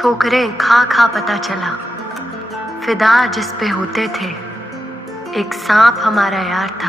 ठोकरें खा खा पता चला, फिदा जिस पे होते थे एक सांप हमारा यार था।